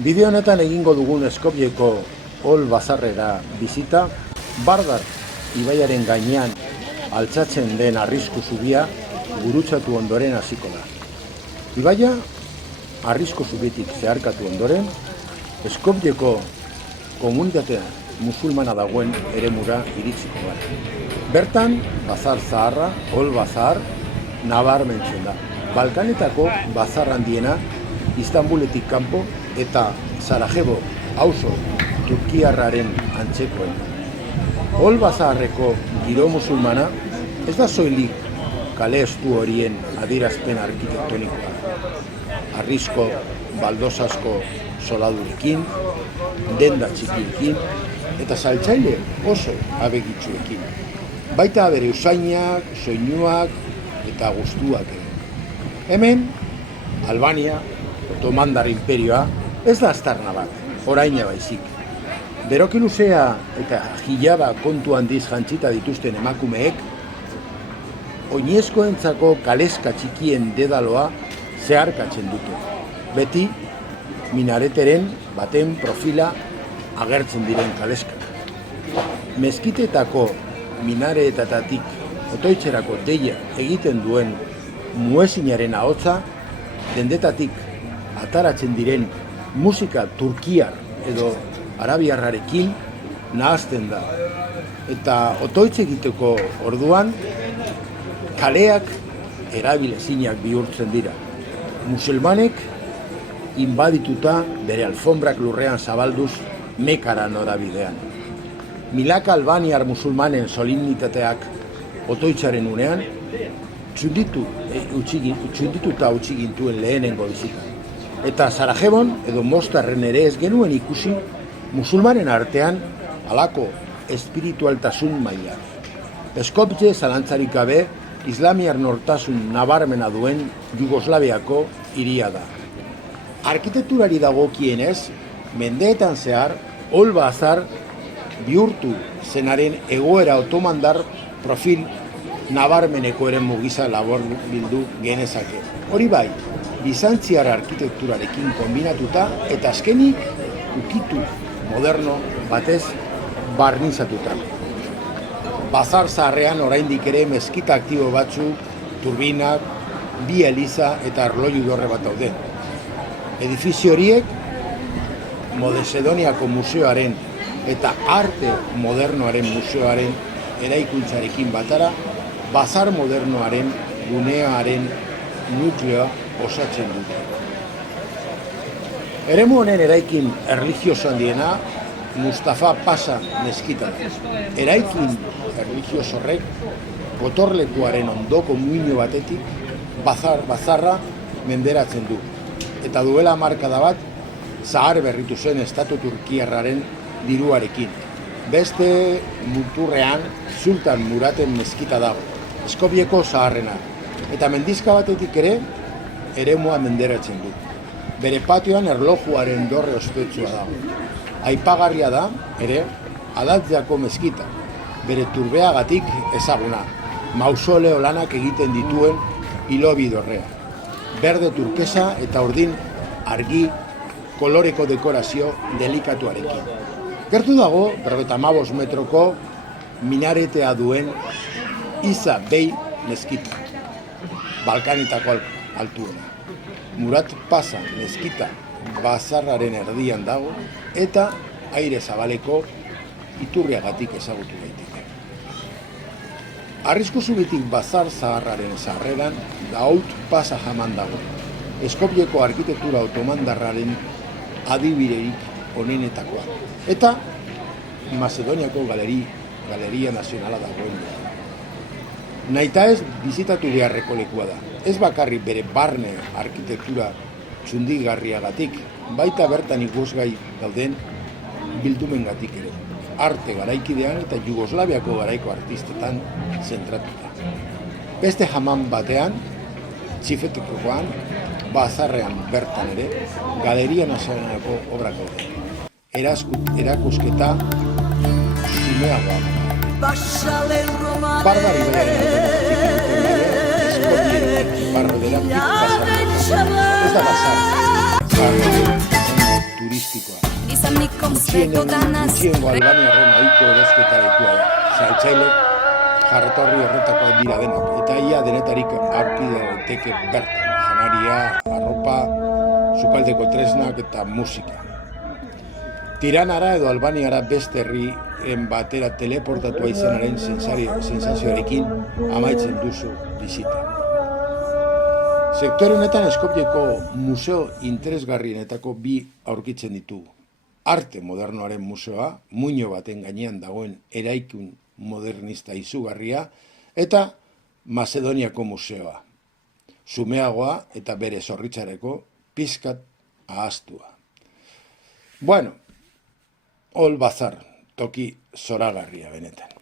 Bideo honetan egingo dugun Skopjeko Ol Bazarrera bizita, Bardar ibaiaren gainean altxatzen den arrisku zubia gurutzatu ondoren hasiko da. Ibaia arrisku zubitik zeharkatu ondoren, Skopjeko komunitate musulmana dagoen eremura iritsiko gara. Bertan, bazar zaharra, Ol Bazar, nabarmentzen da. Balkanetako bazar handiena Istanbuletik kanpo eta Sarajevo auzo turkiarraren antzekoen. Ol Bazarreko giro musulmana ez da soilik kale estu horien adierazpen arkitektonikoa. Harrizko baldosasko soladurekin, denda txikiekin eta saltzaile oso abegitsuekin. Baita bere usainak, soinuak eta gustuak ere. Hemen, Albania, Otomandar imperioa, ez da aztarna bat, oraina baizik. Beroki luzea eta jilaba kontu handiz jantzita dituzten emakumeek, oinezkoentzako kaleska txikien dedaloa zeharkatzen dute. Beti, minareteren baten profila agertzen diren kaleskak. Mezkitetako minaretetatik otoitzerako deia egiten duen muezinaren ahotsa, dendetatik ataratzen diren musika turkiar edo arabiarrarekin nahazten da. Eta otoitz egiteko orduan, kaleak erabilezinak bihurtzen dira. Musulmanek inbadituta bere alfombrak lurrean zabalduz Mekara norabidean. Milaka albaniar musulmanen solemnitateak otoitzaren unean, txundituta utzi gintuen lehenengo bizita. Eta Sarajebon edo Mostarren ere ez genuen ikusi musulmanen artean halako espiritualtasun maila. Skopje zalantzarik gabe islamiar nortasun nabarmena duen Jugoslaviako hiria da. Arkitekturari dagokienez, mendeetan zehar, Ol Bazar bihurtu zenaren egoera otomandar profil nabarmeneko eren mugiza labor bildu genezake. Hori bai, bizantziar arkitekturarekin kombinatuta eta azkenik ukitu moderno batez barnizatuta. Bazar zaharrean oraindik ere mezkita aktibo batzu, turbinak, bi eliza eta arloju dorre bat daude. Edifizio horiek Modezedoniako museoaren eta arte modernoaren museoaren eraikuntzarekin batara, bazar modernoaren gunearen nukleoa osatzen dute. Eremu honen eraikin erlijioso handiena Mustafa Pasa mezkita da. Eraikin erlijioso horrek gotorlekuaren ondoko muino batetik bazarra menderatzen du. Eta duela hamarkada bat zahar berritu zen estatu turkiarraren diruarekin. Beste muturrean Sultan Muraten mezkita dago, Skopjeko zaharrena. Eta mendizka batetik ere, eremua menderatzen du. Bere patioan erlojuaren dorre ospetsua dago. Aipagarria da, ere, Adatzeako mezkita, bere turbeagatik ezaguna, mausoleo lanak egiten dituen hilobi dorrea. Berde turkesa eta urdin argi koloreko dekorazio delikatuarekin. Gertu dago, 55 metroko minaretea duen Isa Bey mezkita, Balkanetako altuena. Murat Pasa mezkita bazarraren erdian dago eta aire zabaleko iturriagatik ezagutu daiteke. Arrisku zubitik bazar zaharraren sarreran Daout Pasa jaman dago. Skopjeko arkitektura otomandarraren adibiderik onenetakoa. Eta Macedoniako galeria nazionala dagoen. Nahita ez bizitatu beharreko lekua da. Ez bakarrik bere barne arkitektura txundigarriagatik, baita bertan ikusgai dauden bildumengatik ere. Arte garaikidean eta Jugoslaviako garaiko artistetan zentratuta. Beste jaman batean, txifetikoan, bazarrean bertan ere, galeria nazionalako obrak daude. Erakusketa zineagoa. Bardar ibaiaren Skopje barroderatik bazarra. Ez da bazar, turistikoa. Gutxiengo Albaniarren ohiko erosketa-lekua da. Saltzailek jatorri horretakoak dira denak, eta ia denetarik aurki daiteke bertan. Janaria, arropa, sukaldeko tresnak eta musika. Tiranara edo Albaniara beste herrien batera teleportatua izenaren sensazioarekin amaitzen duzu bizita. Sektore honetan Skopjeko museo interesgarrienetako bi aurkitzen ditugu. Arte modernoaren museoa, muino baten gainean dagoen eraikun modernista izugarria, eta Macedoniako museoa. Zumeagoa eta bere zorritzareko pizkat ahaztua. Bueno, Ol Bazar, toki zoragarria benetan.